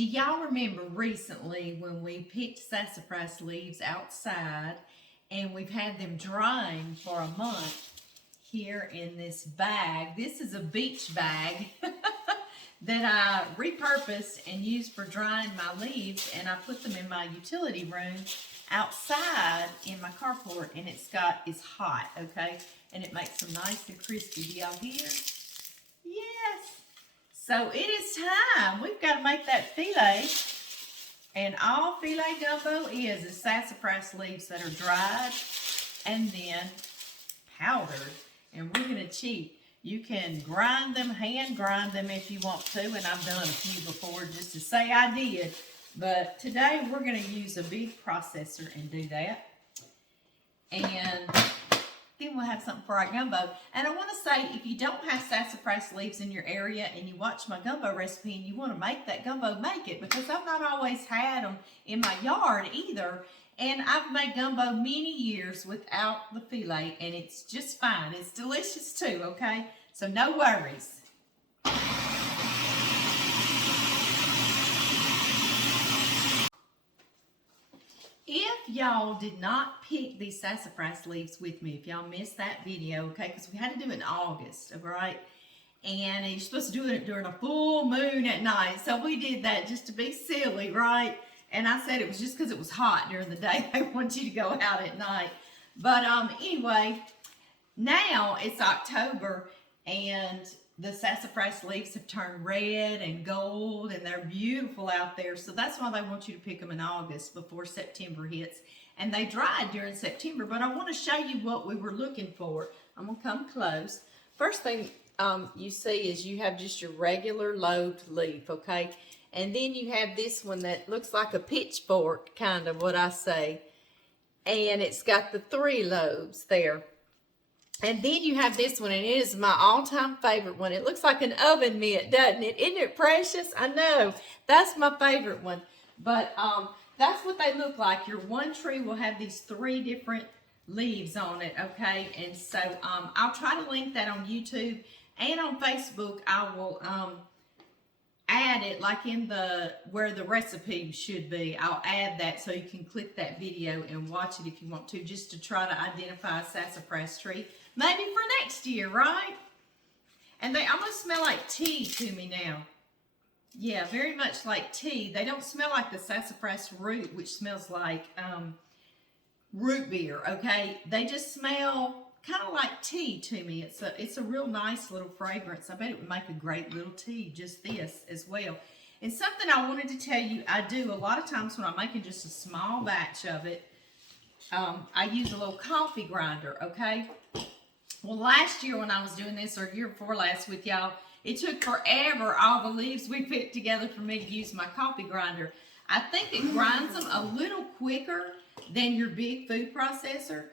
Do y'all remember recently when we picked sassafras leaves outside and we've had them drying for a month here in this bag? This is a beach bag that I repurposed and used for drying my leaves, and I put them in my utility room outside in my carport, and it's hot, okay? And it makes them nice and crispy. Do y'all hear? Yes. So it is time. We've got to make that filet. And all filet gumbo is sassafras leaves that are dried and then powdered. And we're going to cheat. You can grind them, hand grind them if you want to. And I've done a few before just to say I did. But today we're going to use a big processor and do that. And then we'll have something for our gumbo. And I want to say, if you don't have sassafras leaves in your area and you watch my gumbo recipe and you want to make that gumbo, make it. Because I've not always had them in my yard either. And I've made gumbo many years without the filet, and it's just fine. It's delicious too, okay? So no worries. If y'all did not pick these sassafras leaves with me, if y'all missed that video, okay, because we had to do it in August, all right? And you're supposed to do it during a full moon at night. So we did that just to be silly, right? And I said it was just because it was hot during the day. They want you to go out at night. But anyway, now it's October and the sassafras leaves have turned red and gold and they're beautiful out there. So that's why they want you to pick them in August before September hits. And they dried during September. But I want to show you what we were looking for. I'm going to come close. First thing you see is you have just your regular lobed leaf, okay? And then you have this one that looks like a pitchfork, kind of what I say. And it's got the 3 lobes there. And then you have this one, and it is my all-time favorite one. It looks like an oven mitt, doesn't it? Isn't it precious? I know. That's my favorite one. But that's what they look like. Your one tree will have these 3 different leaves on it, okay? And so I'll try to link that on YouTube. And on Facebook, I will add it like in where the recipe should be. I'll add that so you can click that video and watch it if you want to, just to try to identify a sassafras tree. Maybe for next year, right? And they almost smell like tea to me now. Yeah, very much like tea. They don't smell like the sassafras root, which smells like root beer, okay? They just smell kind of like tea to me. It's a real nice little fragrance. I bet it would make a great little tea, just this as well. And something I wanted to tell you, I do a lot of times when I'm making just a small batch of it, I use a little coffee grinder, okay? Well, last year when I was doing this, or year before last with y'all, it took forever, all the leaves we picked together for me to use my coffee grinder. I think it grinds them a little quicker than your big food processor.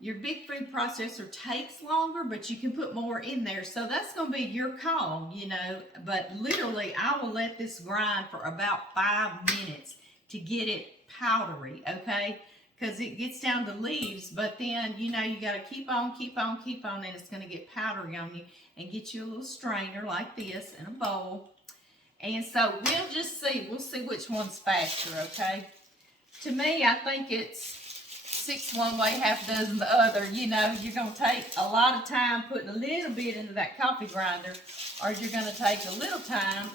Your big food processor takes longer, but you can put more in there. So that's going to be your call, you know. But literally, I will let this grind for about 5 minutes to get it powdery, okay? Because it gets down to leaves, but then, you know, you got to keep on, and it's going to get powdery on you. And get you a little strainer like this in a bowl. And so we'll just see. We'll see which one's faster, okay? To me, I think it's 6 one way, half a dozen the other. You know, you're going to take a lot of time putting a little bit into that coffee grinder, or you're going to take a little time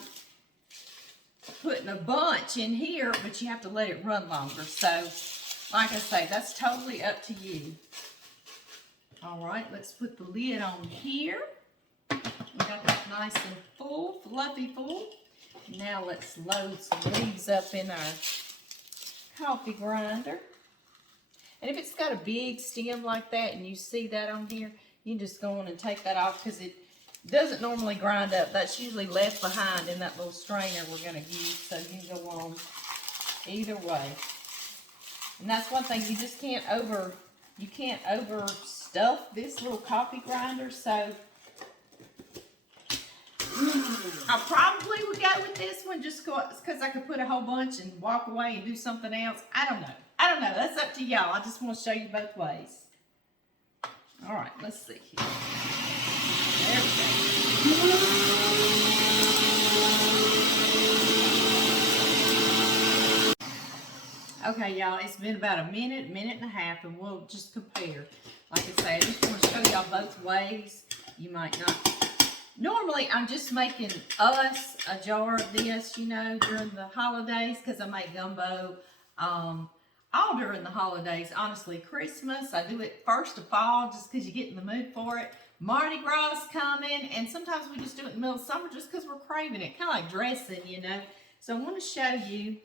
putting a bunch in here, but you have to let it run longer. So, like I say, that's totally up to you. All right, let's put the lid on here. We got that nice and full, fluffy full. Now let's load some leaves up in our coffee grinder. And if it's got a big stem like that and you see that on here, you can just go on and take that off because it doesn't normally grind up. That's usually left behind in that little strainer we're going to use. So you can go on either way. And that's one thing, you just can't overstuff this little coffee grinder. So I probably would go with this one just because I could put a whole bunch and walk away and do something else. I don't know. That's up to y'all. I just want to show you both ways. All right, let's see here. There we go. Okay, y'all, it's been about a minute and a half, and we'll just compare. Like I say, I just want to show y'all both ways. You might not. Normally, I'm just making us a jar of this, you know, during the holidays, because I make gumbo all during the holidays. Honestly, Christmas, I do it first of fall just because you get in the mood for it. Mardi Gras is coming, and sometimes we just do it in the middle of summer just because we're craving it, kind of like dressing, you know. So I want to show you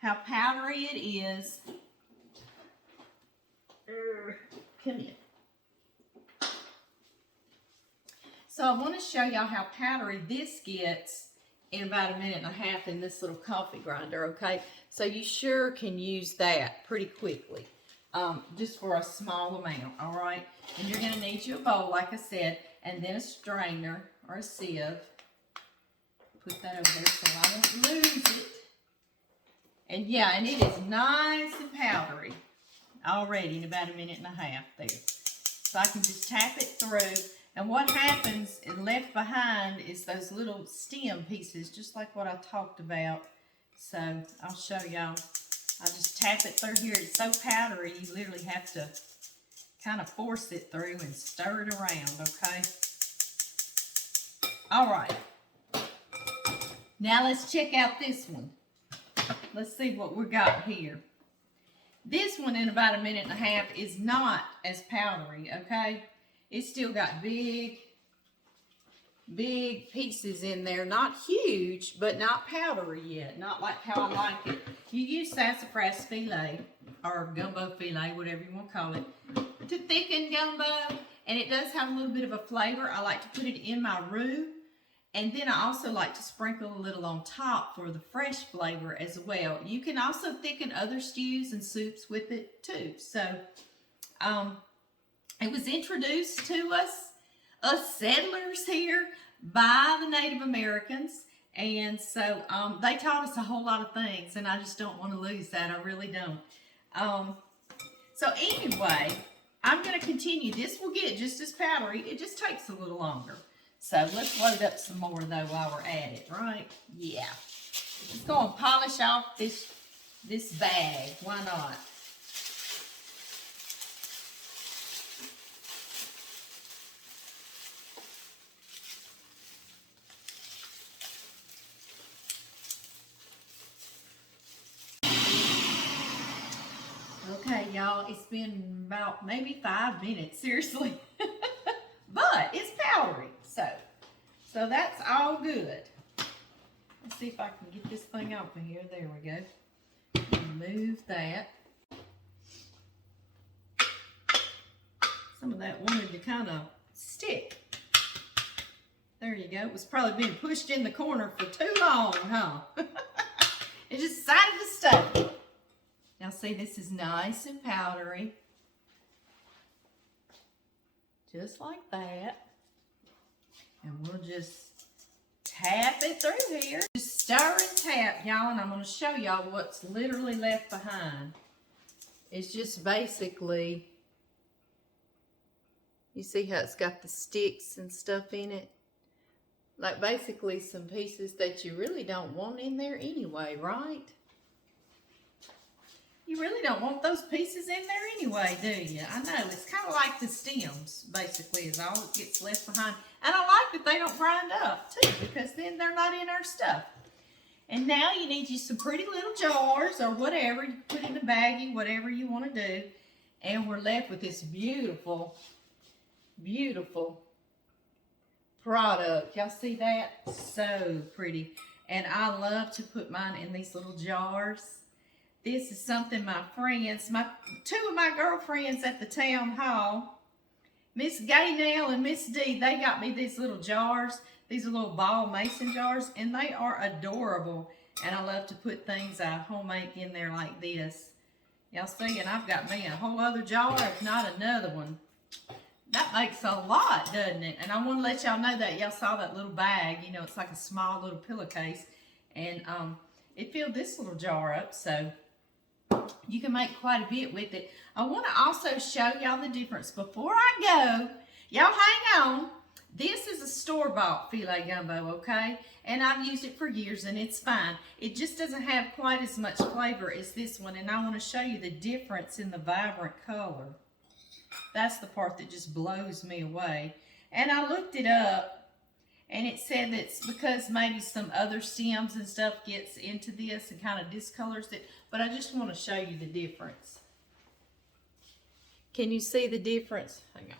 how powdery it is. Come here. So I want to show y'all how powdery this gets in about a minute and a half in this little coffee grinder, okay? So you sure can use that pretty quickly, just for a small amount, all right? And you're going to need you a bowl, like I said, and then a strainer or a sieve. Put that over there so I won't lose it. And yeah, and it is nice and powdery already in about a minute and a half there. So I can just tap it through. And what happens and left behind is those little stem pieces, just like what I talked about. So I'll show y'all. I just tap it through here. It's so powdery, you literally have to kind of force it through and stir it around, okay? All right. Now let's check out this one. Let's see what we got here. This one in about a minute and a half is not as powdery, okay? It's still got big pieces in there. Not huge, but not powdery yet. Not like how I like it. You use sassafras filet, or gumbo filet, whatever you want to call it, to thicken gumbo. And it does have a little bit of a flavor. I like to put it in my roux. And then I also like to sprinkle a little on top for the fresh flavor as well. You can also thicken other stews and soups with it too. So, it was introduced to us settlers here, by the Native Americans. And so they taught us a whole lot of things, and I just don't want to lose that. I really don't. So anyway, I'm going to continue. This will get just as powdery. It just takes a little longer. So let's load up some more, though, while we're at it, right? Yeah. Let's go and polish off this bag. Why not? Okay, y'all, it's been about maybe 5 minutes, seriously. But it's powdery, so that's all good. Let's see if I can get this thing open here. There we go. Remove that. Some of that wanted to kind of stick. There you go. It was probably being pushed in the corner for too long, huh? It just decided to stay. Now see, this is nice and powdery. Just like that. And we'll just tap it through here. Just stir and tap, y'all, and I'm going to show y'all what's literally left behind. It's just basically, you see how it's got the sticks and stuff in it? Like basically some pieces that you really don't want in there anyway, right? You really don't want those pieces in there anyway, do you? I know, it's kind of like the stems, basically, is all that gets left behind. And I like that they don't grind up, too, because then they're not in our stuff. And now you need you some pretty little jars or whatever. You can put in a baggie, whatever you want to do. And we're left with this beautiful, beautiful product. Y'all see that? So pretty. And I love to put mine in these little jars. This is something my friends, two of my girlfriends at the town hall, Miss Gaynell and Miss D, they got me these little jars. These are little ball mason jars, and they are adorable. And I love to put things I homemade in there like this. Y'all see, and I've got me a whole other jar, if not another one. That makes a lot, doesn't it? And I want to let y'all know that. Y'all saw that little bag. You know, it's like a small little pillowcase. And it filled this little jar up, so you can make quite a bit with it. I want to also show y'all the difference. Before I go, y'all hang on. This is a store-bought filet gumbo, okay? And I've used it for years and it's fine. It just doesn't have quite as much flavor as this one, and I want to show you the difference in the vibrant color. That's the part that just blows me away. And I looked it up, and it said that it's because maybe some other stems and stuff gets into this and kind of discolors it, but I just want to show you the difference. Can you see the difference? Hang on.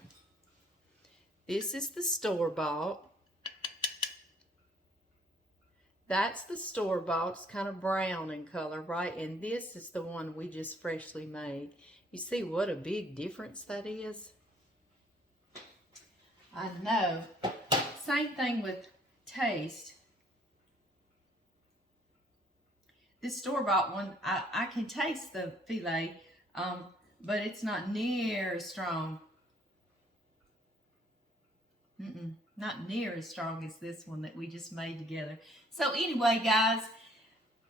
This is the store-bought. That's the store-bought. It's kind of brown in color, right? And this is the one we just freshly made. You see what a big difference that is? I know. Same thing with taste. This store-bought one, I can taste the filet, but it's not near as strong. Not near as strong as this one that we just made together. So anyway, guys,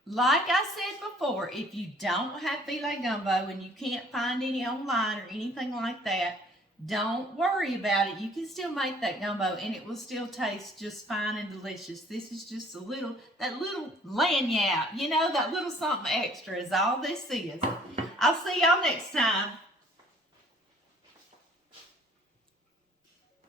like I said before, if you don't have filet gumbo and you can't find any online or anything like that, don't worry about it. You can still make that gumbo and it will still taste just fine and delicious. This is just that little lanyard, you know, that little something extra is all this is. I'll see y'all next time.